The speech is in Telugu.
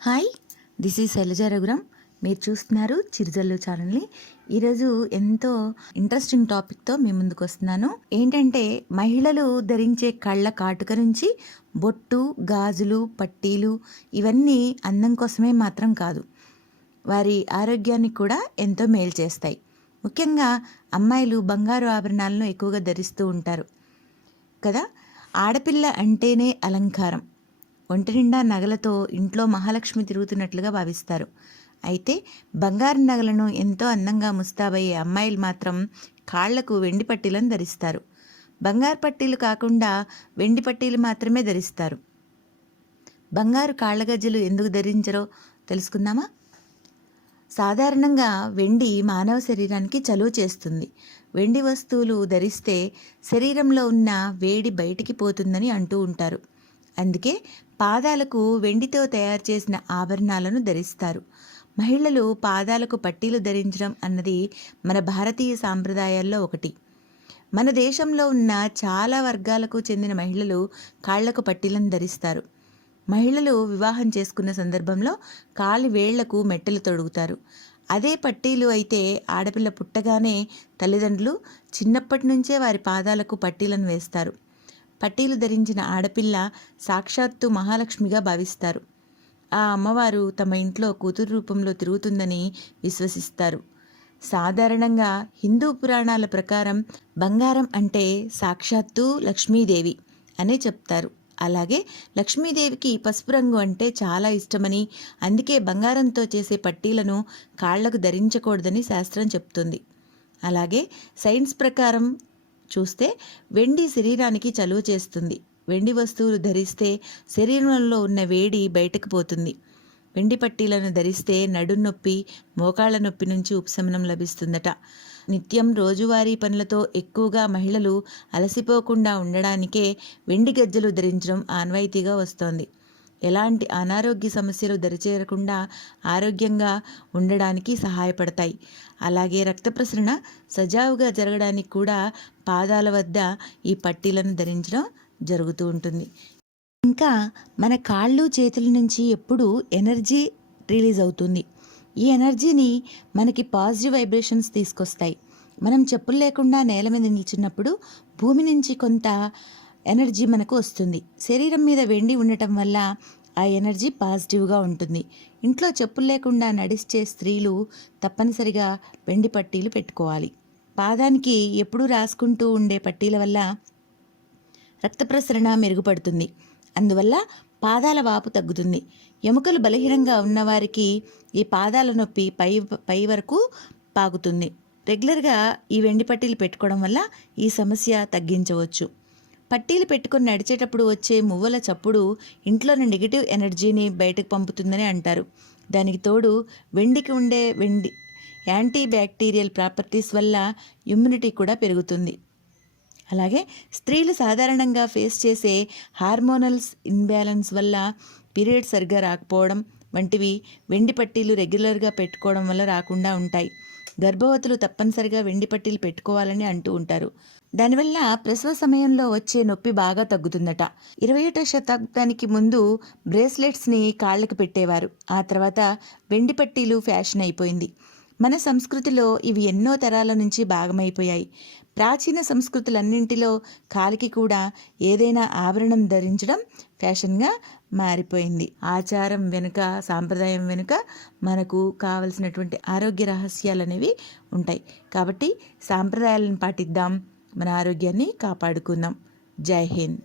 Hi, this is Shailaja Raghuram. మీరు చూస్తున్నారు చిరుజల్లు ఛానల్ని. ఈరోజు ఎంతో ఇంట్రెస్టింగ్ టాపిక్తో మీ ముందుకు వస్తున్నాను. ఏంటంటే, మహిళలు ధరించే కళ్ళ కాటుక నుంచి బొట్టు, గాజులు, పట్టీలు ఇవన్నీ అందం కోసమే మాత్రం కాదు, వారి ఆరోగ్యానికి కూడా ఎంతో మేలు చేస్తాయి. ముఖ్యంగా అమ్మాయిలు బంగారు ఆభరణాలను ఎక్కువగా ధరిస్తూ ఉంటారు కదా. ఆడపిల్ల అంటేనే అలంకారం, ఒంటి నిండా నగలతో ఇంట్లో మహాలక్ష్మి తిరుగుతున్నట్లుగా భావిస్తారు. అయితే బంగారు నగలను ఎంతో అందంగా ముస్తాబయ్యే అమ్మాయిలు మాత్రం కాళ్లకు వెండి పట్టీలను ధరిస్తారు. బంగారు పట్టీలు కాకుండా వెండి పట్టీలు మాత్రమే ధరిస్తారు. బంగారు కాళ్ళ గజ్జలు ఎందుకు ధరించరో తెలుసుకుందామా? సాధారణంగా వెండి మానవ శరీరానికి చలువ చేస్తుంది. వెండి వస్తువులు ధరిస్తే శరీరంలో ఉన్న వేడి బయటికి పోతుందని అంటూ ఉంటారు. అందుకే పాదాలకు వెండితో తయారు చేసిన ఆభరణాలను ధరిస్తారు. మహిళలు పాదాలకు పట్టీలు ధరించడం అన్నది మన భారతీయ సాంప్రదాయాల్లో ఒకటి. మన దేశంలో ఉన్న చాలా వర్గాలకు చెందిన మహిళలు కాళ్లకు పట్టీలను ధరిస్తారు. మహిళలు వివాహం చేసుకున్న సందర్భంలో కాలి వేళ్లకు మెట్టెలు తొడుగుతారు. అదే పట్టీలు అయితే ఆడపిల్ల పుట్టగానే తల్లిదండ్రులు చిన్నప్పటి నుంచే వారి పాదాలకు పట్టీలను వేస్తారు. పట్టీలు ధరించిన ఆడపిల్ల సాక్షాత్తు మహాలక్ష్మిగా భావిస్తారు. ఆ అమ్మవారు తమ ఇంట్లో కూతురు రూపంలో తిరుగుతుందని విశ్వసిస్తారు. సాధారణంగా హిందూ పురాణాల ప్రకారం బంగారం అంటే సాక్షాత్తు లక్ష్మీదేవి అనే చెప్తారు. అలాగే లక్ష్మీదేవికి పసుపు రంగు అంటే చాలా ఇష్టమని, అందుకే బంగారంతో చేసే పట్టీలను కాళ్లకు ధరించకూడదని శాస్త్రం చెప్తుంది. అలాగే సైన్స్ ప్రకారం చూస్తే వెండి శరీరానికి చలువ చేస్తుంది. వెండి వస్తువులు ధరిస్తే శరీరంలో ఉన్న వేడి బయటకు పోతుంది. వెండి పట్టీలను ధరిస్తే నడునొప్పి, మోకాళ్ల నొప్పి నుంచి ఉపశమనం లభిస్తుందట. నిత్యం రోజువారీ పనులతో ఎక్కువగా మహిళలు అలసిపోకుండా ఉండడానికే వెండి గజ్జలు ధరించడం ఆనవాయితీగా వస్తోంది. ఎలాంటి అనారోగ్య సమస్యలు దరిచేరకుండా ఆరోగ్యంగా ఉండడానికి సహాయపడతాయి. అలాగే రక్త ప్రసరణ సజావుగా జరగడానికి కూడా పాదాల వద్ద ఈ పట్టీలను ధరించడం జరుగుతూ ఉంటుంది. ఇంకా మన కాళ్ళు చేతుల నుంచి ఎప్పుడూ ఎనర్జీ రిలీజ్ అవుతుంది. ఈ ఎనర్జీని మనకి పాజిటివ్ వైబ్రేషన్స్ తీసుకొస్తాయి. మనం చెప్పులు లేకుండా నేల మీద నిల్చున్నప్పుడు భూమి నుంచి కొంత ఎనర్జీ మనకు వస్తుంది. శరీరం మీద వెండి ఉండటం వల్ల ఆ ఎనర్జీ పాజిటివ్గా ఉంటుంది. ఇంట్లో చెప్పులు లేకుండా నడిచే స్త్రీలు తప్పనిసరిగా వెండి పట్టీలు పెట్టుకోవాలి. పాదానికి ఎప్పుడూ రాసుకుంటూ ఉండే పట్టీల వల్ల రక్త ప్రసరణ మెరుగుపడుతుంది. అందువల్ల పాదాల వాపు తగ్గుతుంది. ఎముకలు బలహీనంగా ఉన్నవారికి ఈ పాదాల నొప్పి పై వరకు పాగుతుంది. రెగ్యులర్గా ఈ వెండి పట్టీలు పెట్టుకోవడం వల్ల ఈ సమస్య తగ్గించవచ్చు. పట్టీలు పెట్టుకొని నడిచేటప్పుడు వచ్చే మువ్వల చప్పుడు ఇంట్లోని నెగిటివ్ ఎనర్జీని బయటకు పంపుతుందని అంటారు. దానికి తోడు వెండికి ఉండే యాంటీ బ్యాక్టీరియల్ ప్రాపర్టీస్ వల్ల ఇమ్యూనిటీ కూడా పెరుగుతుంది. అలాగే స్త్రీలు సాధారణంగా ఫేస్ చేసే హార్మోనల్స్ ఇన్బ్యాలెన్స్ వల్ల పీరియడ్ సరిగ్గా రాకపోవడం వంటివి వెండి పట్టీలు రెగ్యులర్గా పెట్టుకోవడం వల్ల రాకుండా ఉంటాయి. గర్భవతులు తప్పనిసరిగా వెండి పట్టీలు పెట్టుకోవాలని అంటూ ఉంటారు. దానివల్ల ప్రసవ సమయంలో వచ్చే నొప్పి బాగా తగ్గుతుందట. 21వ శతాబ్దానికి ముందు బ్రేస్లెట్స్ని కాళ్ళకి పెట్టేవారు. ఆ తర్వాత వెండి పట్టీలు ఫ్యాషన్ అయిపోయింది. మన సంస్కృతిలో ఇవి ఎన్నో తరాల నుంచి భాగమైపోయాయి. ప్రాచీన సంస్కృతులన్నింటిలో కాలికి కూడా ఏదైనా ఆభరణం ధరించడం ఫ్యాషన్గా మారిపోయింది. ఆచారం వెనుక, సాంప్రదాయం వెనుక మనకు కావలసినటువంటి ఆరోగ్య రహస్యాలు అనేవి ఉంటాయి. కాబట్టి సాంప్రదాయాలను పాటిద్దాం, మన ఆరోగ్యాన్ని కాపాడుకుందాం. జై హింద్.